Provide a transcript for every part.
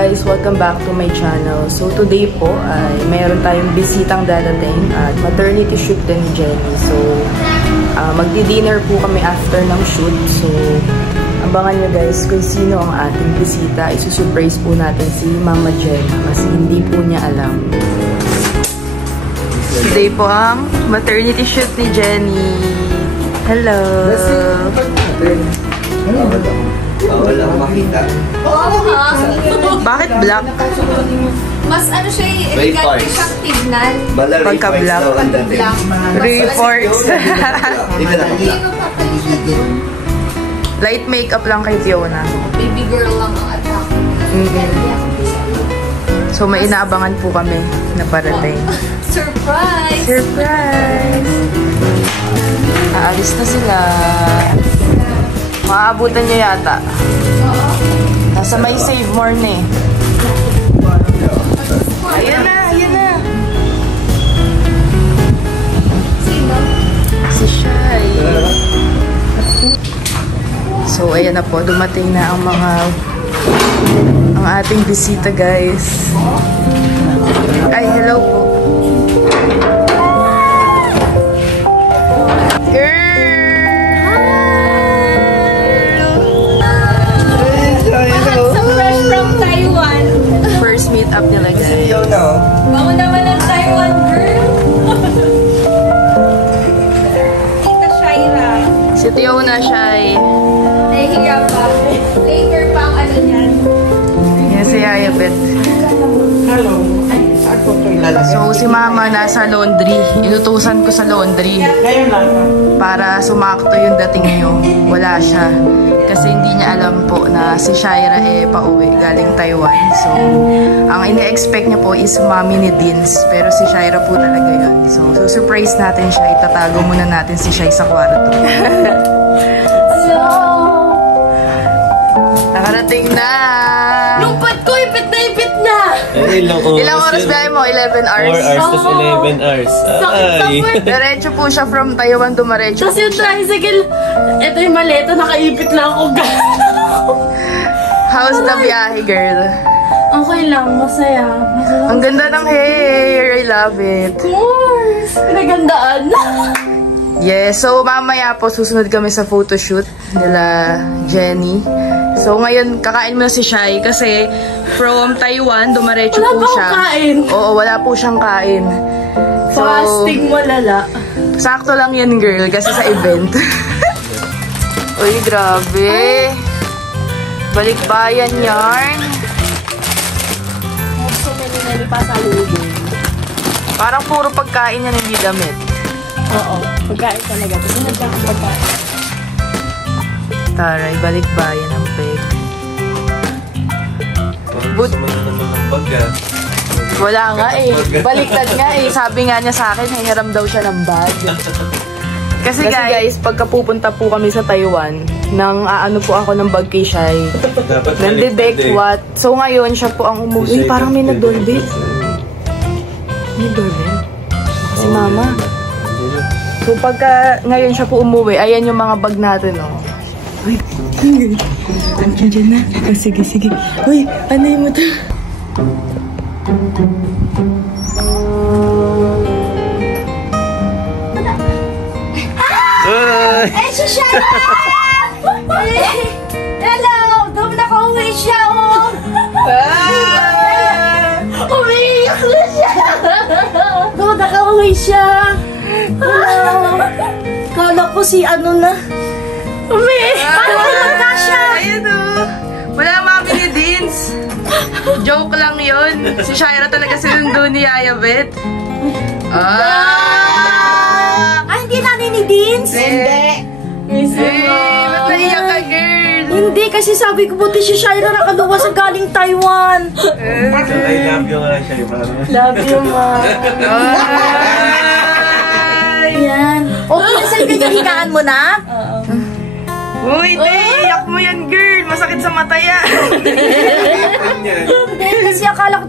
guys! Welcome back to my channel. So today po ay mayroon tayong bisitang dadating at maternity shoot din ni Jenny. So magdi-dinner po kami after ng shoot. So abangan nyo guys kung sino ang ating bisita. Isusurprise po natin si Mama Jenny kasi hindi po niya alam. Today po ang maternity shoot ni Jenny. Hello! Bawal lang makita. Oo ha? Bakit black? Mas ano siya, elegante siyang tignan. Pagka-black. Pagka-black. Reports. Light makeup lang kay Fiona. Baby girl lang ang attack. So may inaabangan po kami na parating. Surprise! Surprise! Aalis na sila. Maaabutan nyo yata. Nasa may save more na eh. Ayan na, ayan na. Sino? Si Shai. So ayan na po, dumating na ang ating bisita guys. Ay, hello po. Meet up nila guys. Bango naman ang Taiwan girl. Tita Shaira. Si Fiona Shai. Nahihiya pa. Later pa ang ano niyan. Yan si Yaya Beth. Hello. So si Mama nasa laundry. Inutusan ko sa laundry. Para sumakto yung dating niyo. Wala siya. Kasi hindi niya alam po na si Shaira pauwi galing Taiwan. So, ang ini-expect niya po is mommy ni Dins. Pero si Shaira po talaga yun. So, surprise natin siya. Itatago muna natin si Shai sa kwarto. Hello! Nakarating na! Lungkot ko! Ipit na ipit na! Ilang oras biyahe mo? 11 hours? 4 hours, tas 11 hours. Ay! Diretso po siya from Taiwan, dumaretso. Tapos yung tricycle, ito yung maleta, nakaipit lang ako. How's the biyahe, girl? Okay lang, masaya. Ang ganda ng hair. I love it. Of course! Pinagandaan. Yes, so mamaya po susunod kami sa photoshoot nila Jenny. So ngayon kakain mo na si Shai kasi from Taiwan dumaretso Wala po pa siya. kain. Oo, wala po siyang kain. So, Fasting malala. sakto lang yan girl kasi sa event. Uy, grabe. Balikbayan yarn. So many na pa sa lubong. Parang puro pagkain yan, hindi damit. Oo, pagkain talaga. Kasi nagkakang pagkain. Taray, balikbayan ang peg. Gusto mo na naman ng baga. Wala nga eh. Baliktad nga eh. Sabi nga niya sa akin, hiram daw siya ng bag. Kasi guys, pagka pupunta po kami sa Taiwan, nang aano po ako ng bag kay Shai. Nandidek what? So ngayon, siya po ang umuwi. Uy, parang may nag-doorbell. May doorbell? Si Mama. So pagka ngayon siya po umuwi, ayan yung mga bag natin, oh. Uy, andyan na. Oh, sige, sige. Uy, ano yung mo to? Eh, si Shaira! Hello! Doon nakauwi siya, oh! Umiiyak na siya! Doon nakauwi siya. Hello. Kala ko si ano na. Paano ka siya? Ayun o. Wala mami ni Dins. Joke lang yun. Si Shaira talaga sinundo ni Yaya Beth. Hindi namin ni Dins. Hindi. Ba't naiyak ka, girl? Hindi, kasi sabi ko buti si Shaira nakaluwa sa galing Taiwan. I love you nga siya. Love you, ma. Yan. Okay na sa'yo, higaan mo na? Uy, iyak mo yan, girl. masakit sa mata yan. Kasi akala ko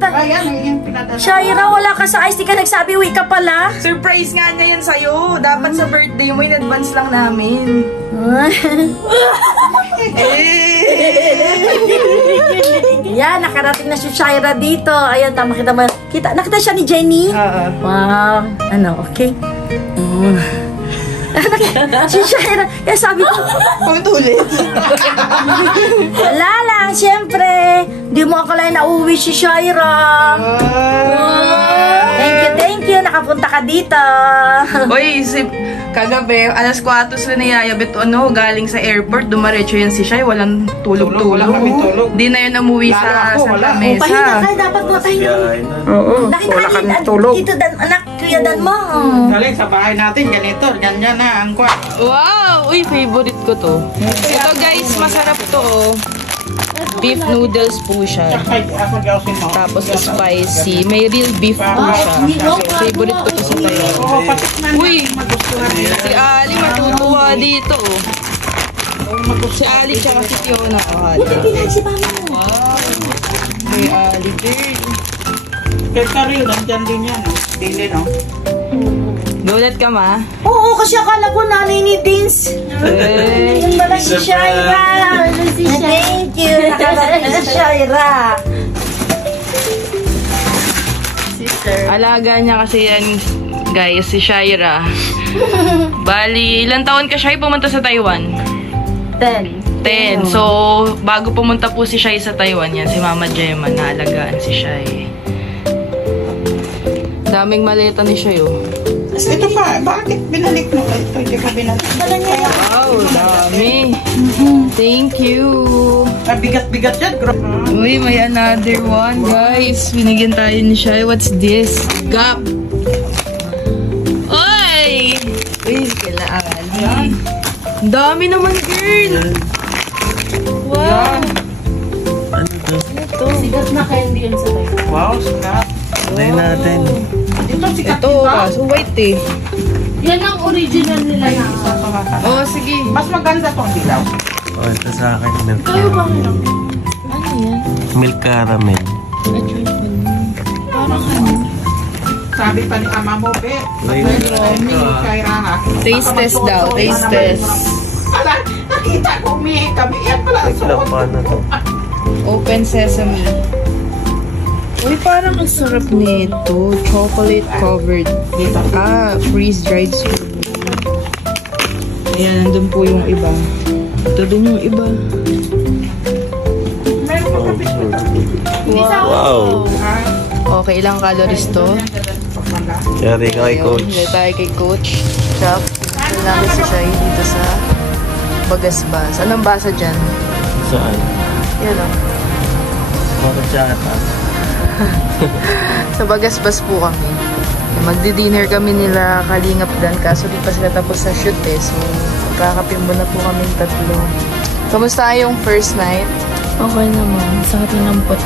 Shaira, wala ka sa ice. Di ka nagsabi, uwi ka pala. Surprise nga niya yun sa'yo. Dapat sa birthday mo, in advance lang namin. Yan, nakarating na si Shaira dito. Ayan, tama kita ba? Nakita siya ni Jenny? Wow. Ano, okay? Si Shaira, kaya sabi ko, Pagtulit. wala lang, syempre. Di mo akalain na uwi si Shaira. Thank you, nakapunta ka dito. Uy, kagabi, alas 4 sila ni Yaya Bet, galing sa airport, dumaretso yan si Shai, walang tulog-tulog. Wala kami tulog. Di na yun umuwi sa Pahinga mesa. ka, dapat mo pahinga. Oo, Nakita wala kami natin, tulog. dito, anak, kuya Dan mo. Galing sa bahay natin, ganito, ganyan na ang kwa. Wow! Uy, favorite ko to. Ito guys, masarap to. Beef noodles po siya. Tapos spicy. May real beef po siya. Favorite ko to sa Taiwan. Uy! Si Ali matutuwa dito. Si Ali tsaka si Fiona. Si mama mo. Wow! May Ali girl. Kaya rin, nandyan din yan. Dili, no? Gulat ka ma? Oo, kasi akala ko nanay ni Dins. Yun pala si Shaira. Thank you. Nakarating si Shaira. Alaga niya kasi yan, guys, si Shaira. Bali, ilang taon ka Shai pumunta sa Taiwan? 10. So, bago pumunta po si Shai sa Taiwan, yan, si Mama Gemma, naalagaan si Shai. Daming maleta ni Shai, oh. Ito pa, bakit binalik mo? Ito, hindi ko binalik. Wow, dami. Thank you. Bigat-bigat yan, bro. Uy, may another one, guys. Binigyan tayo ni Shai. What's this? Gap. Uy! Uy, kila Ali. Dami naman, girl. Wow. Sigat na candy yun sa tayo. Wow, sikat. Try natin. Ito, sikat Ito, kaso white eh. Yan ang original nila na. Oh, sige. Mas maganda tong dilaw. Oh, ito sa akin. Milk Kayo ba caramel. Ano yan? Milk caramel. Sabi pa ni ama mo, be. Taste test daw. Taste test. Nakita ko, umihi kami. Yan pala. Ilang pa na to. Open sesame. Uy, parang ang sarap nito. Chocolate covered. Freeze-dried strawberry. Ayan, nandun po yung iba. Ito din yung iba. Wow. Okay, ilang calories to? Yari ka kay Coach. Hindi tayo kay Coach. Shop. Ito namin si Shai dito sa Bagasbas. Anong basa dyan? Saan? Yan o. Bakit siya ata? Sa Bagasbas po kami. Magdi-dinner kami nila Kalingap Dan. Kaso di pa sila tapos sa shoot eh. So, magkakapimbo na po kami tatlo. Kamusta yung first night? Okay naman. Sakit na ng pot.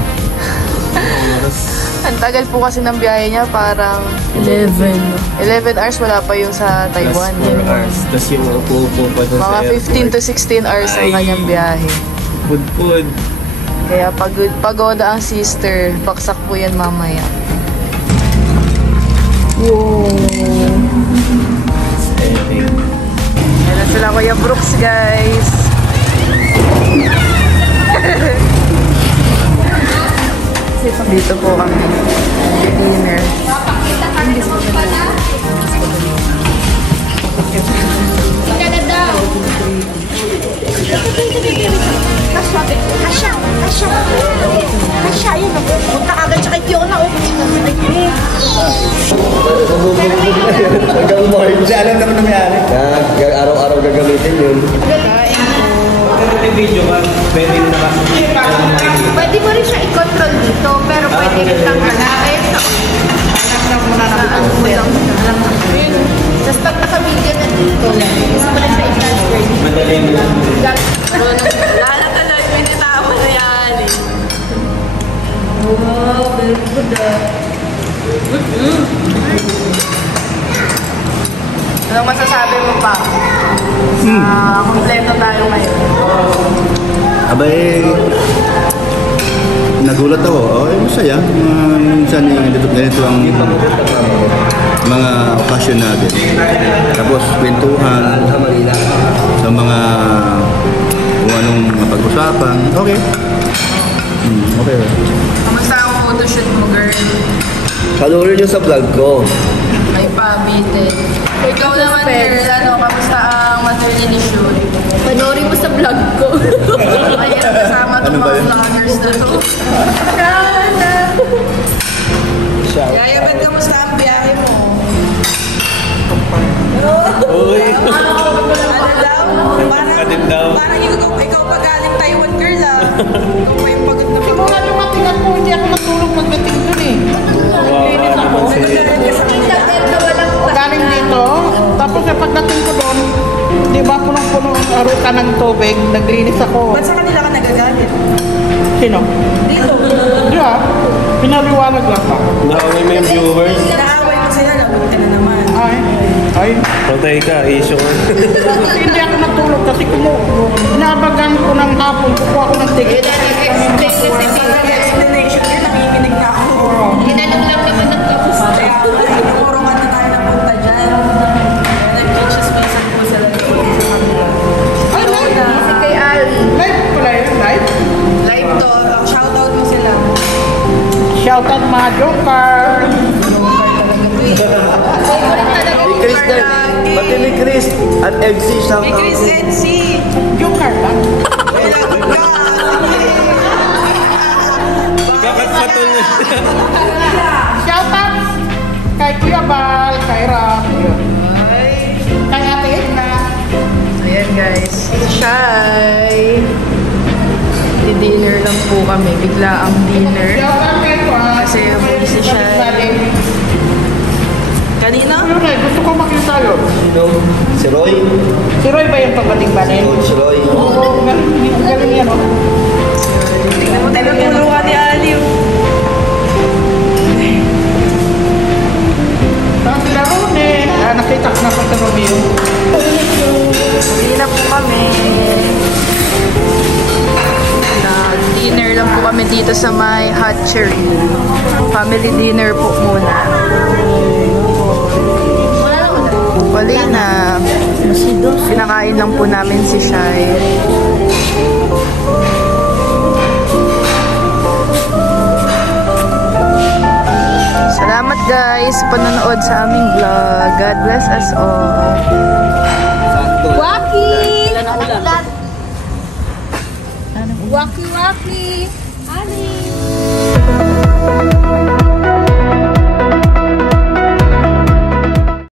Ang tagal po kasi ng biyahe niya. Parang 11 hours. Wala pa yung sa Taiwan. Plus 4 hours. Tapos yung upo pa doon sa Mga airport. 15 to 16 hours ang kanyang biyahe. Food. Kaya pagoda ang sister. Baksak po yan mamaya. Wow! Epic. Yan na sila Kuya Brooks, guys. Dito po kami. Dinner. Kasya, yun. Punta agad siya kay Fiona. Hanggang morning. Kasi alam naman nangyari. Araw-araw gagamitin yun. Pero may video ka, pwede mo nakasulit. Pwede mo rin siya i-control dito, pero pwede rin lang hanapin sa ano mo lang. Tapos pag naka-video na dito, gusto mo lang siya i-transfer dito. Madali mo. Lala talaga yung pinitawa na yan eh. Wow, very good Anong masasabi mo pa? Kompleto tayo ngayon. Abay, nagulat ako. Okay, masaya. Minsan ganito ang mga okasyon natin. Tapos, kwentuhan sa mga kung anong mapag-usapan. Okay. Okay. Kamusta ang photoshoot mo, girl? Panoorin nyo sa vlog ko. May pabitin. Ikaw naman, girl, ano, kamusta ang maternity shoot? Panoorin mo sa vlog ko. Ayan, kasama itong mga vloggers na to. Yaya, ba't kamusta ang biyahe mo? Uy! Ano daw? Parang ikaw pa galing Taiwan, girl, ah. Ikaw pa yung pagod na pagod. Mula dumating ako, hindi ako natulog pagdating dun eh. Naglinis ako. Galing dito, tapos pagdating ko doon, di ba punong-puno ang aruta ng tubig, naglinis ako. Ba't sa kanila ka nagagalit? Sino? Dito. Di ba? Pinaliwanag lang ba? Naaway mo yung viewers. Naaway mo sila, labutin na naman. Ay. Patay ka, issue ka. Kasi hindi ako natulog kasi inaabagan ko ng hapon, kukuha ko ng ticket. Explanation din, nakikinig na ako. Tinanong lang naman ng tapos. Kaya, inuurungan na tayo napunta dyan. Nag-chismisan po sila doon sa kanila. Ay, live. Si kay Ali. Live pala yun, live? Live to, shoutout mo sila. Shoutout mga joker. Ni Chris din. Pati ni Chris at MC shout Hey, out. Chris NC! Joker lang. Kakatpatol na siya. Shoutout kay Kuya Bal, kay Ram, kay Ate Edna. Ayan guys, Shy! Di-dinner lang po kami, bigla ang dinner. Shoutout kay Kuya. Kasi busy siya. Kanina? Yun eh, gusto ko makita yun. Sino? Si Roy? Si Roy ba yung pagdating ba niya? Si Roy. Oo, galing yan o. Tingnan mo tayo tulungan ni Aliw. Saan sila ron eh? Nakita ko na sa Romeo. Hindi na po kami. Dinner lang po kami dito sa my hatchery. Family dinner po muna. Wala na. Pinakain lang po namin si Shai. Salamat guys sa panonood sa aming vlog. God bless us all. Waki! Waki, waki!